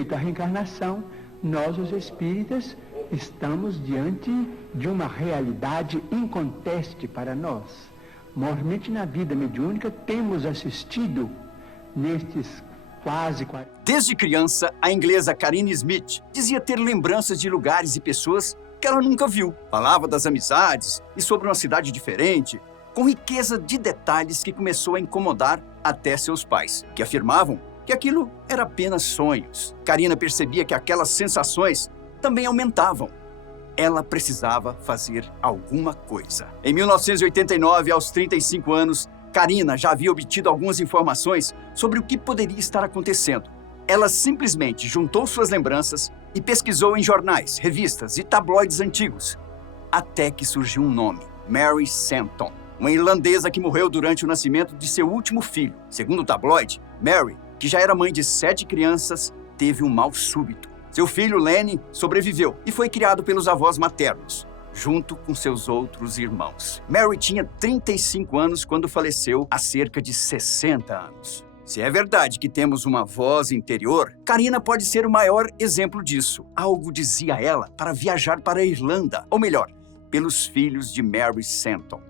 respeito à reencarnação, nós, os espíritas, estamos diante de uma realidade inconteste para nós. Mormente na vida mediúnica temos assistido nestes quase 40... Desde criança, a inglesa Karine Smith dizia ter lembranças de lugares e pessoas que ela nunca viu. Falava das amizades e sobre uma cidade diferente, com riqueza de detalhes que começou a incomodar até seus pais, que afirmavam que aquilo era apenas sonhos. Karina percebia que aquelas sensações também aumentavam. Ela precisava fazer alguma coisa. Em 1989, aos 35 anos, Karina já havia obtido algumas informações sobre o que poderia estar acontecendo. Ela simplesmente juntou suas lembranças e pesquisou em jornais, revistas e tabloides antigos, até que surgiu um nome: Mary Santon, uma irlandesa que morreu durante o nascimento de seu último filho. Segundo o tabloide, Mary, que já era mãe de 7 crianças, teve um mal súbito. Seu filho, Lenny, sobreviveu e foi criado pelos avós maternos, junto com seus outros irmãos. Mary tinha 35 anos quando faleceu há cerca de 60 anos. Se é verdade que temos uma voz interior, Karina pode ser o maior exemplo disso. Algo dizia ela para viajar para a Irlanda, ou melhor, pelos filhos de Mary Santon,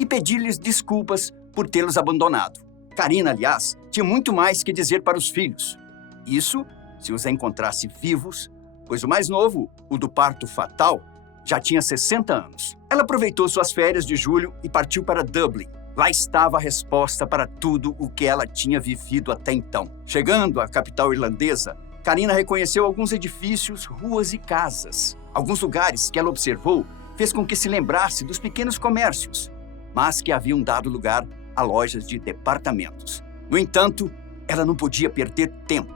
e pedir-lhes desculpas por tê-los abandonado. Karina, aliás, tinha muito mais que dizer para os filhos. Isso se os encontrasse vivos, pois o mais novo, o do parto fatal, já tinha 60 anos. Ela aproveitou suas férias de julho e partiu para Dublin. Lá estava a resposta para tudo o que ela tinha vivido até então. Chegando à capital irlandesa, Karina reconheceu alguns edifícios, ruas e casas. Alguns lugares que ela observou fez com que se lembrasse dos pequenos comércios, mas que haviam dado lugar a lojas de departamentos. No entanto, ela não podia perder tempo,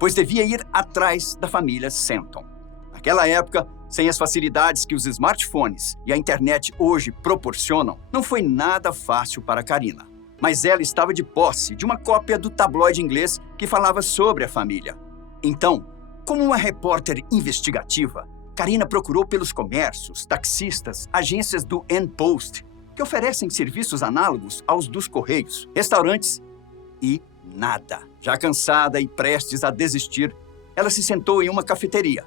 pois devia ir atrás da família Santon. Naquela época, sem as facilidades que os smartphones e a internet hoje proporcionam, não foi nada fácil para Karina. Mas ela estava de posse de uma cópia do tabloide inglês que falava sobre a família. Então, como uma repórter investigativa, Karina procurou pelos comércios, taxistas, agências do N-Post, que oferecem serviços análogos aos dos Correios, restaurantes e nada. Já cansada e prestes a desistir, ela se sentou em uma cafeteria,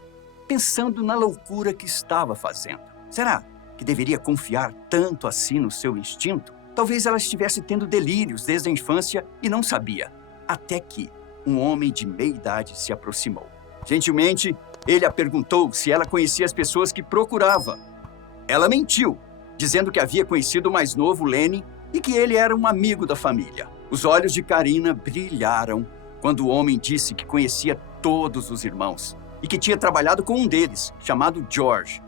pensando na loucura que estava fazendo. Será que deveria confiar tanto assim no seu instinto? Talvez ela estivesse tendo delírios desde a infância e não sabia. Até que um homem de meia idade se aproximou. Gentilmente, ele a perguntou se ela conhecia as pessoas que procurava. Ela mentiu, dizendo que havia conhecido o mais novo, Lenny, e que ele era um amigo da família. Os olhos de Karina brilharam quando o homem disse que conhecia todos os irmãos e que tinha trabalhado com um deles, chamado George.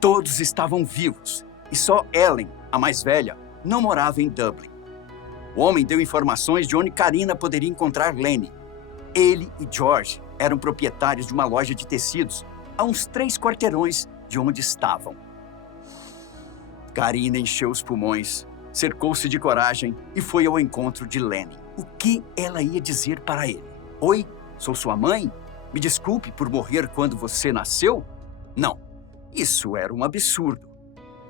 Todos estavam vivos e só Ellen, a mais velha, não morava em Dublin. O homem deu informações de onde Karina poderia encontrar Lenny. Ele e George eram proprietários de uma loja de tecidos a uns 3 quarteirões de onde estavam. Karina encheu os pulmões, cercou-se de coragem e foi ao encontro de Lenny. O que ela ia dizer para ele? Oi, sou sua mãe? Me desculpe por morrer quando você nasceu? Não, isso era um absurdo.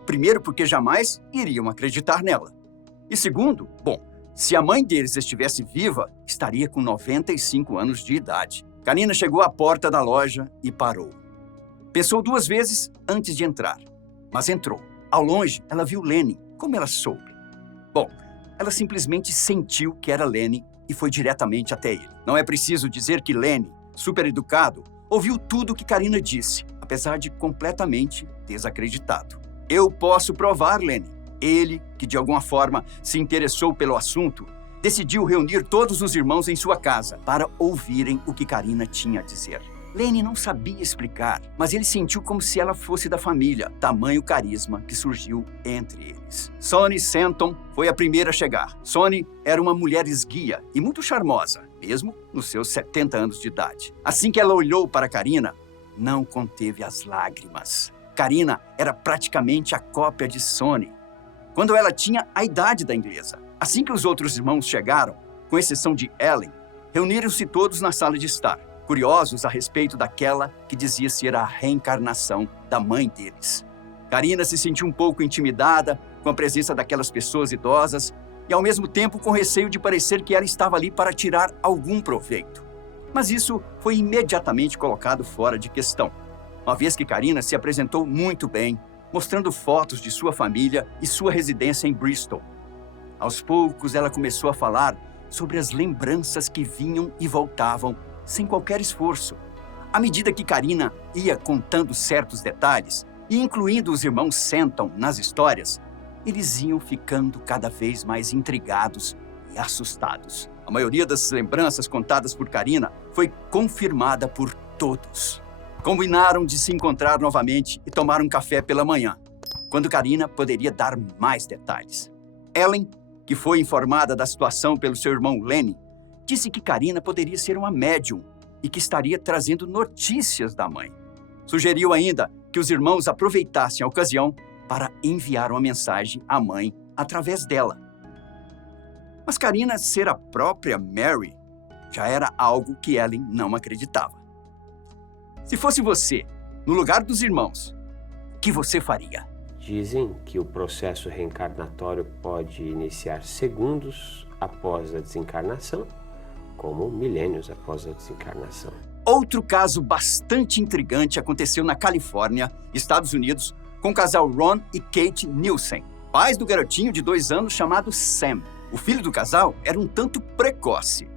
Primeiro, porque jamais iriam acreditar nela. E segundo, bom, se a mãe deles estivesse viva, estaria com 95 anos de idade. Karina chegou à porta da loja e parou. Pensou 2 vezes antes de entrar, mas entrou. Ao longe, ela viu Lenny. Como ela soube? Bom, ela simplesmente sentiu que era Lenny e foi diretamente até ele. Não é preciso dizer que Lenny, super educado, ouviu tudo o que Karina disse, apesar de completamente desacreditado. Eu posso provar, Lenny. Ele, que de alguma forma se interessou pelo assunto, decidiu reunir todos os irmãos em sua casa para ouvirem o que Karina tinha a dizer. Lenny não sabia explicar, mas ele sentiu como se ela fosse da família, tamanho carisma que surgiu entre eles. Sonny Santon foi a primeira a chegar. Sonny era uma mulher esguia e muito charmosa, mesmo nos seus 70 anos de idade. Assim que ela olhou para Karina, não conteve as lágrimas. Karina era praticamente a cópia de Sonny, quando ela tinha a idade da inglesa. Assim que os outros irmãos chegaram, com exceção de Ellen, reuniram-se todos na sala de estar, curiosos a respeito daquela que dizia ser a reencarnação da mãe deles. Karina se sentiu um pouco intimidada com a presença daquelas pessoas idosas e, ao mesmo tempo, com receio de parecer que ela estava ali para tirar algum proveito. Mas isso foi imediatamente colocado fora de questão, uma vez que Karina se apresentou muito bem, mostrando fotos de sua família e sua residência em Bristol. Aos poucos, ela começou a falar sobre as lembranças que vinham e voltavam, sem qualquer esforço. À medida que Karina ia contando certos detalhes, e incluindo os irmãos Stanton nas histórias, eles iam ficando cada vez mais intrigados e assustados. A maioria das lembranças contadas por Karina foi confirmada por todos. Combinaram de se encontrar novamente e tomar um café pela manhã, quando Karina poderia dar mais detalhes. Ellen, que foi informada da situação pelo seu irmão Lenny, disse que Karina poderia ser uma médium e que estaria trazendo notícias da mãe. Sugeriu ainda que os irmãos aproveitassem a ocasião para enviar uma mensagem à mãe através dela. Mas Karina ser a própria Mary já era algo que Ellen não acreditava. Se fosse você, no lugar dos irmãos, o que você faria? Dizem que o processo reencarnatório pode iniciar segundos após a desencarnação, como milênios após a desencarnação. Outro caso bastante intrigante aconteceu na Califórnia, Estados Unidos, com o casal Ron e Kate Nielsen, pais do garotinho de 2 anos chamado Sam. O filho do casal era um tanto precoce.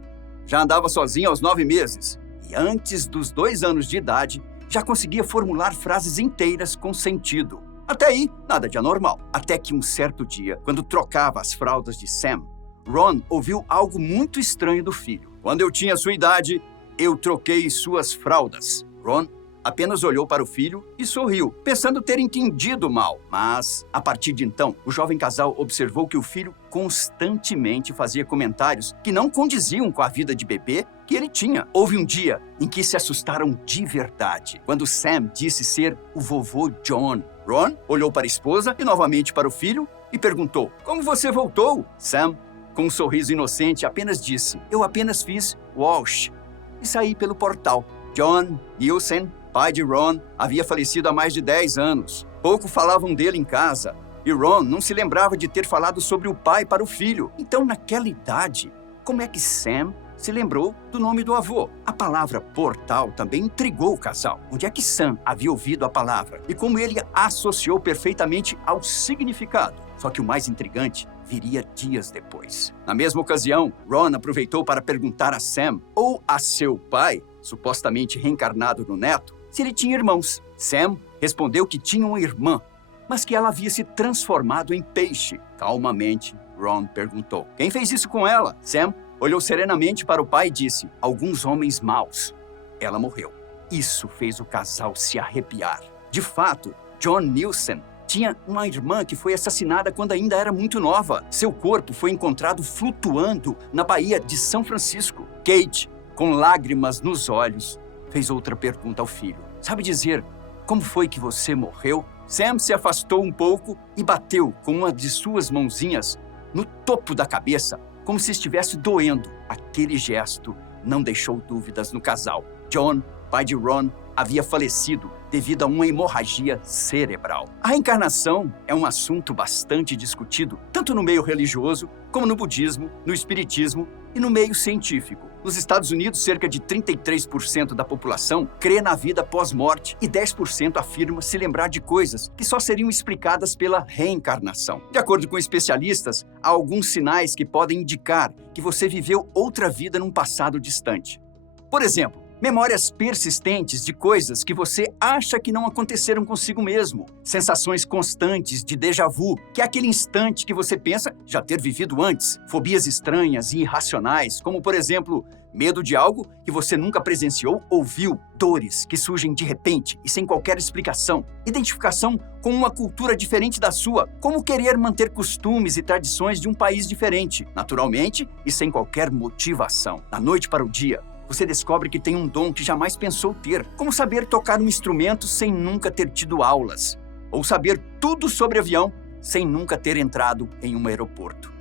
Já andava sozinho aos 9 meses e antes dos 2 anos de idade já conseguia formular frases inteiras com sentido. Até aí, nada de anormal. Até que um certo dia, quando trocava as fraldas de Sam, Ron ouviu algo muito estranho do filho. Quando eu tinha sua idade, eu troquei suas fraldas. Ron apenas olhou para o filho e sorriu, pensando ter entendido mal. Mas, a partir de então, o jovem casal observou que o filho constantemente fazia comentários que não condiziam com a vida de bebê que ele tinha. Houve um dia em que se assustaram de verdade, quando Sam disse ser o vovô John. Ron olhou para a esposa e novamente para o filho e perguntou: "Como você voltou?" Sam, com um sorriso inocente, apenas disse: "Eu apenas fiz wash e saí pelo portal." John Nielsen, pai de Ron, havia falecido há mais de 10 anos. Pouco falavam dele em casa, e Ron não se lembrava de ter falado sobre o pai para o filho. Então, naquela idade, como é que Sam se lembrou do nome do avô? A palavra portal também intrigou o casal. Onde é que Sam havia ouvido a palavra? E como ele a associou perfeitamente ao significado? Só que o mais intrigante viria dias depois. Na mesma ocasião, Ron aproveitou para perguntar a Sam, ou a seu pai, supostamente reencarnado no neto, se ele tinha irmãos. Sam respondeu que tinha uma irmã, mas que ela havia se transformado em peixe. Calmamente, Ron perguntou: "Quem fez isso com ela?" Sam olhou serenamente para o pai e disse: "Alguns homens maus." Ela morreu. Isso fez o casal se arrepiar. De fato, John Nielsen tinha uma irmã que foi assassinada quando ainda era muito nova. Seu corpo foi encontrado flutuando na Baía de São Francisco. Kate, com lágrimas nos olhos, fez outra pergunta ao filho: "Sabe dizer como foi que você morreu?" Sam se afastou um pouco e bateu com uma de suas mãozinhas no topo da cabeça, como se estivesse doendo. Aquele gesto não deixou dúvidas no casal. John, pai de Ron, havia falecido devido a uma hemorragia cerebral. A reencarnação é um assunto bastante discutido, tanto no meio religioso, como no budismo, no espiritismo e no meio científico. Nos Estados Unidos, cerca de 33% da população crê na vida pós-morte e 10% afirma se lembrar de coisas que só seriam explicadas pela reencarnação. De acordo com especialistas, há alguns sinais que podem indicar que você viveu outra vida num passado distante. Por exemplo, memórias persistentes de coisas que você acha que não aconteceram consigo mesmo. Sensações constantes de déjà vu, que é aquele instante que você pensa já ter vivido antes. Fobias estranhas e irracionais, como, por exemplo, medo de algo que você nunca presenciou ou viu. Dores que surgem de repente e sem qualquer explicação. Identificação com uma cultura diferente da sua, como querer manter costumes e tradições de um país diferente, naturalmente e sem qualquer motivação. Da noite para o dia, você descobre que tem um dom que jamais pensou ter, como saber tocar um instrumento sem nunca ter tido aulas, ou saber tudo sobre avião sem nunca ter entrado em um aeroporto.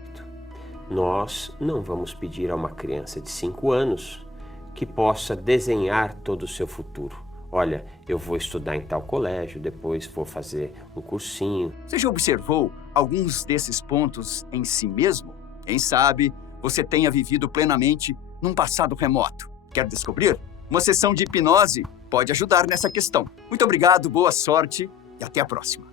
Nós não vamos pedir a uma criança de 5 anos que possa desenhar todo o seu futuro. Olha, eu vou estudar em tal colégio, depois vou fazer um cursinho. Você já observou alguns desses pontos em si mesmo? Quem sabe você tenha vivido plenamente num passado remoto. Quer descobrir? Uma sessão de hipnose pode ajudar nessa questão. Muito obrigado, boa sorte e até a próxima.